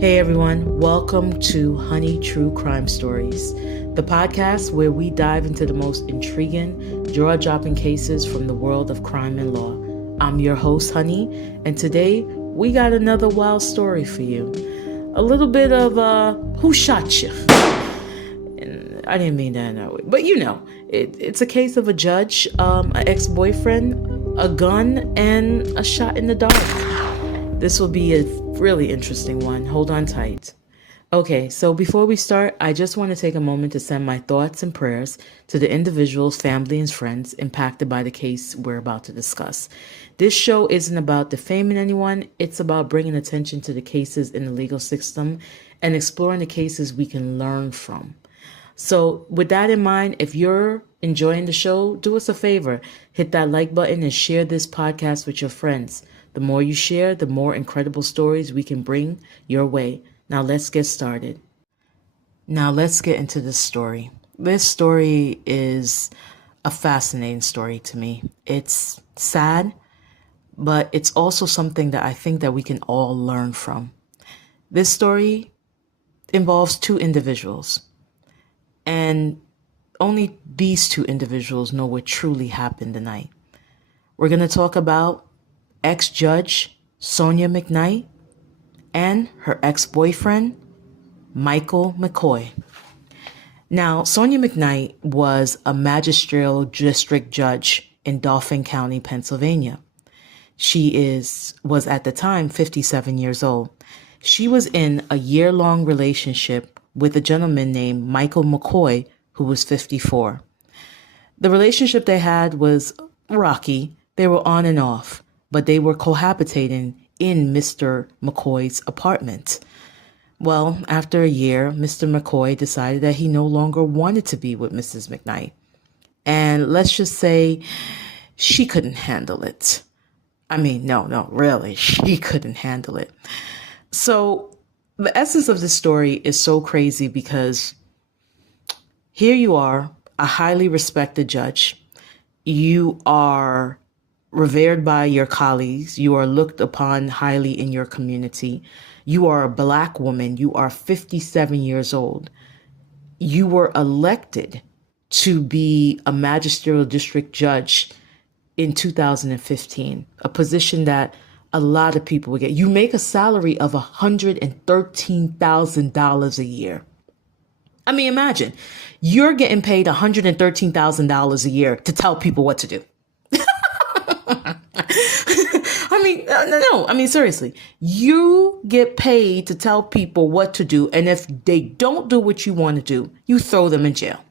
Hey everyone, welcome to Honey True Crime Stories, the podcast where we dive into the most intriguing, jaw-dropping cases from the world of crime and law. I'm your host, Honey, and today we got another wild story for you. A little bit of, who shot you? And I didn't mean that in that way, but you know, it's a case of a judge, an ex-boyfriend, a gun, and a shot in the dark. This will be a really interesting one. Hold on tight. Okay, so before we start, I just want to take a moment to send my thoughts and prayers to the individuals, family, and friends impacted by the case we're about to discuss. This show isn't about defaming anyone. It's about bringing attention to the cases in the legal system and exploring the cases we can learn from. So with that in mind, if you're enjoying the show, do us a favor. Hit that like button and share this podcast with your friends. The more you share, the more incredible stories we can bring your way. Now let's get started. Now let's get into this story. This story is a fascinating story to me. It's sad, but it's also something that I think that we can all learn from. This story involves two individuals, and only these two individuals know what truly happened tonight. We're going to talk about ex-judge Sonya McKnight and her ex-boyfriend, Michael McCoy. Now, Sonya McKnight was a magisterial district judge in Dauphin County, Pennsylvania. She was at the time 57 years old. She was in a year-long relationship with a gentleman named Michael McCoy, who was 54. The relationship they had was rocky. They were on and off, but they were cohabitating in Mr. McCoy's apartment. Well, after a year, Mr. McCoy decided that he no longer wanted to be with Mrs. McKnight. And let's just say she couldn't handle it. I mean, no, really, she couldn't handle it. So the essence of this story is so crazy because here you are, a highly respected judge. You are revered by your colleagues. You are looked upon highly in your community. You are a Black woman. You are 57 years old. You were elected to be a magisterial district judge in 2015, a position that a lot of people would get. You make a salary of $113,000 a year. I mean, imagine you're getting paid $113,000 a year to tell people what to do. I mean, seriously, you get paid to tell people what to do. And if they don't do what you want to do, you throw them in jail.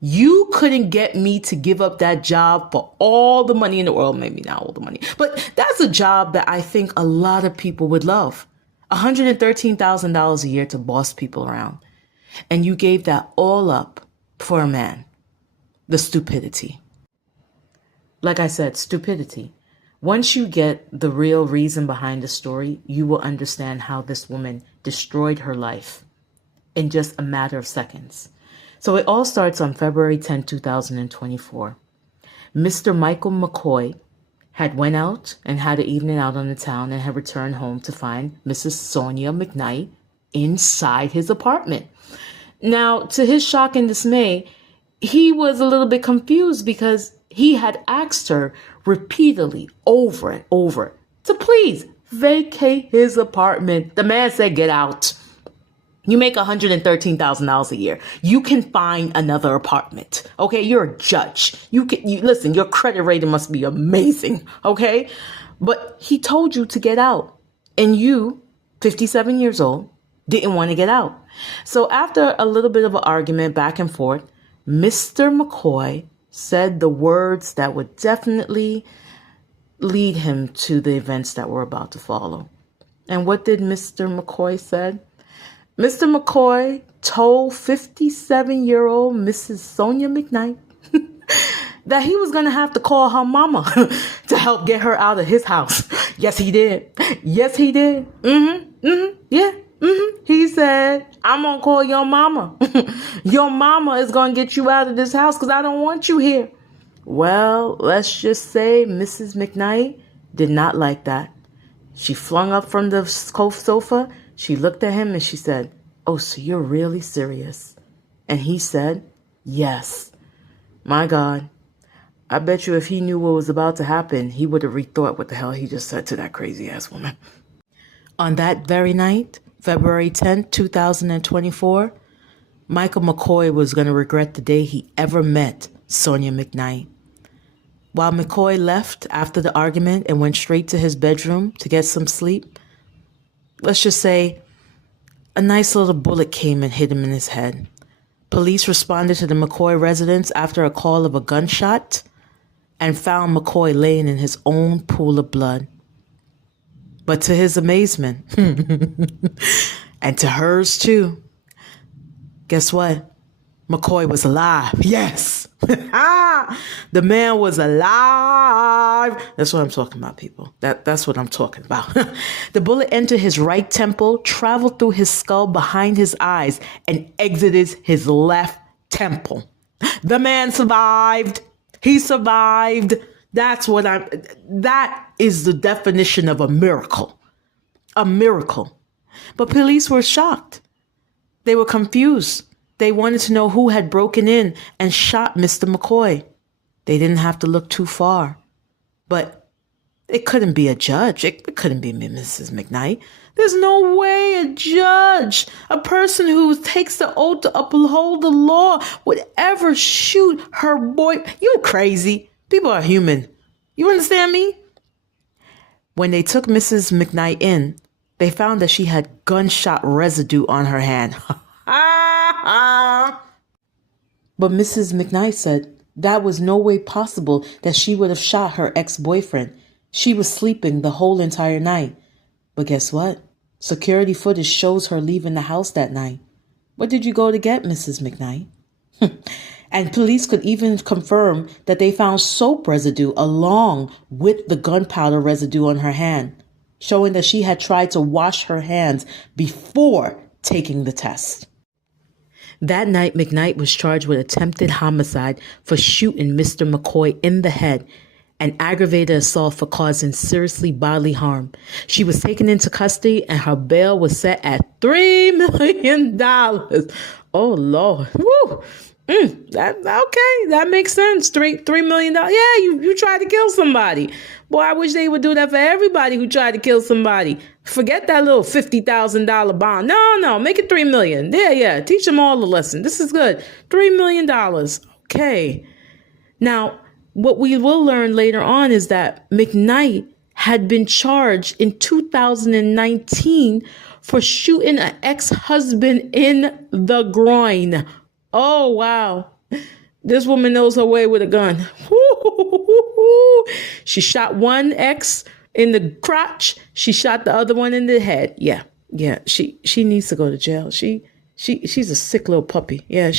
You couldn't get me to give up that job for all the money in the world. Maybe not all the money, but that's a job that I think a lot of people would love. $113,000 a year to boss people around. And you gave that all up for a man. The stupidity. Like I said, stupidity. Once you get the real reason behind the story, you will understand how this woman destroyed her life in just a matter of seconds. So it all starts on February 10, 2024. Mr. Michael McCoy had went out and had an evening out on the town and had returned home to find Mrs. Sonya McKnight inside his apartment. Now, to his shock and dismay, he was a little bit confused because he had asked her repeatedly over and over to please vacate his apartment. The man said, get out. You make $113,000 a year. You can find another apartment. Okay. You're a judge. You listen, your credit rating must be amazing. Okay. But he told you to get out and you, 57 years old, didn't want to get out. So after a little bit of an argument back and forth, Mr. McCoy said the words that would definitely lead him to the events that were about to follow. And what did Mr. McCoy said? Mr. McCoy told 57-year-old Mrs. Sonya McKnight that he was going to have to call her mama to help get her out of his house. Yes, he did. Yes, he did. Yeah. He said, I'm going to call your mama. Your mama is going to get you out of this house because I don't want you here. Well, let's just say Mrs. McKnight did not like that. She flung up from the sofa. She looked at him and she said, "Oh, so you're really serious?" And he said, "Yes." My God, I bet you if he knew what was about to happen, he would have rethought what the hell he just said to that crazy ass woman. On that very night, February 10th, 2024, Michael McCoy was going to regret the day he ever met Sonya McKnight. While McCoy left after the argument and went straight to his bedroom to get some sleep, let's just say a nice little bullet came and hit him in his head. Police responded to the McCoy residence after a call of a gunshot and found McCoy laying in his own pool of blood. But to his amazement, and to hers too, guess what? McCoy was alive. Yes. The man was alive. That's what I'm talking about, people. That's what I'm talking about. The bullet entered his right temple, traveled through his skull behind his eyes, and exited his left temple. The man survived. He survived. That is the definition of a miracle. A miracle. But police were shocked. They were confused. They wanted to know who had broken in and shot Mr. McCoy. They didn't have to look too far. But it couldn't be a judge. It couldn't be Mrs. McKnight. There's no way a judge, a person who takes the oath to uphold the law, would ever shoot her boy. You crazy. People are human. You understand me? When they took Mrs. McKnight in, they found that she had gunshot residue on her hand. But Mrs. McKnight said that was no way possible that she would have shot her ex-boyfriend. She was sleeping the whole entire night. But guess what? Security footage shows her leaving the house that night. What did you go to get, Mrs. McKnight? And police could even confirm that they found soap residue along with the gunpowder residue on her hand, showing that she had tried to wash her hands before taking the test. That night, McKnight was charged with attempted homicide for shooting Mr. McCoy in the head and aggravated assault for causing seriously bodily harm. She was taken into custody and her bail was set at $3 million. Oh, Lord. Woo! That makes sense. $3 million. Yeah, you tried to kill somebody. Boy, I wish they would do that for everybody who tried to kill somebody. Forget that little $50,000 bond. No, make it $3 million. Yeah. Teach them all a lesson. This is good. $3 million. Okay. Now, what we will learn later on is that McKnight had been charged in 2019 for shooting an ex-husband in the groin. Oh, wow. This woman knows her way with a gun. She shot one ex in the crotch. She shot the other one in the head. Yeah. She needs to go to jail. She's a sick little puppy. Yeah,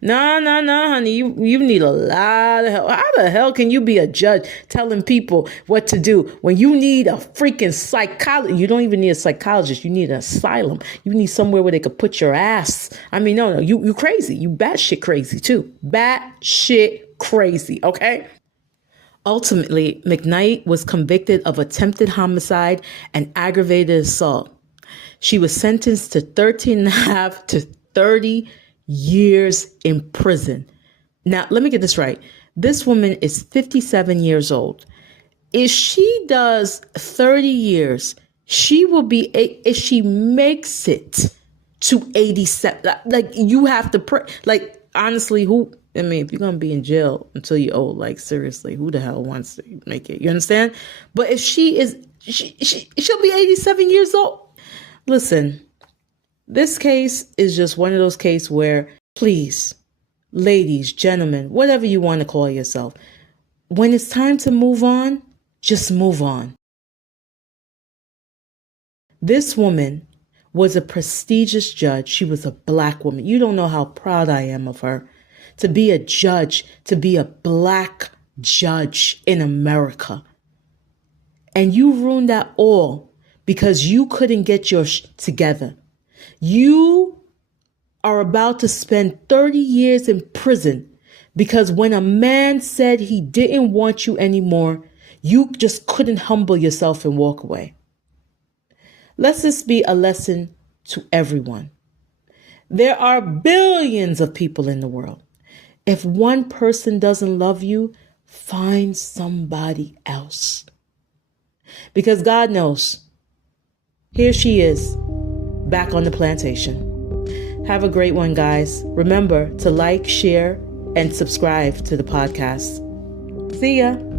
no, honey, you need a lot of help. How the hell can you be a judge telling people what to do when you need a freaking psychologist? You don't even need a psychologist. You need an asylum. You need somewhere where they could put your ass. I mean, no, you crazy. You batshit crazy too. Batshit crazy, okay? Ultimately, McKnight was convicted of attempted homicide and aggravated assault. She was sentenced to 13 and a half to 30 years in prison. Now, let me get this right. This woman is 57 years old. If she does 30 years, she will be, if she makes it to 87, like you have to pray, like honestly, if you're going to be in jail until you're old, like seriously, who the hell wants to make it? You understand? But if she'll be 87 years old. Listen, this case is just one of those cases where, please, ladies, gentlemen, whatever you want to call yourself, when it's time to move on, just move on. This woman was a prestigious judge. She was a black woman. You don't know how proud I am of her. To be a judge, to be a black judge in America. And you ruined that all because you couldn't get yours together. You are about to spend 30 years in prison because when a man said he didn't want you anymore, you just couldn't humble yourself and walk away. Let this be a lesson to everyone. There are billions of people in the world. If one person doesn't love you, find somebody else. Because God knows. Here she is, back on the plantation. Have a great one, guys. Remember to like, share, and subscribe to the podcast. See ya.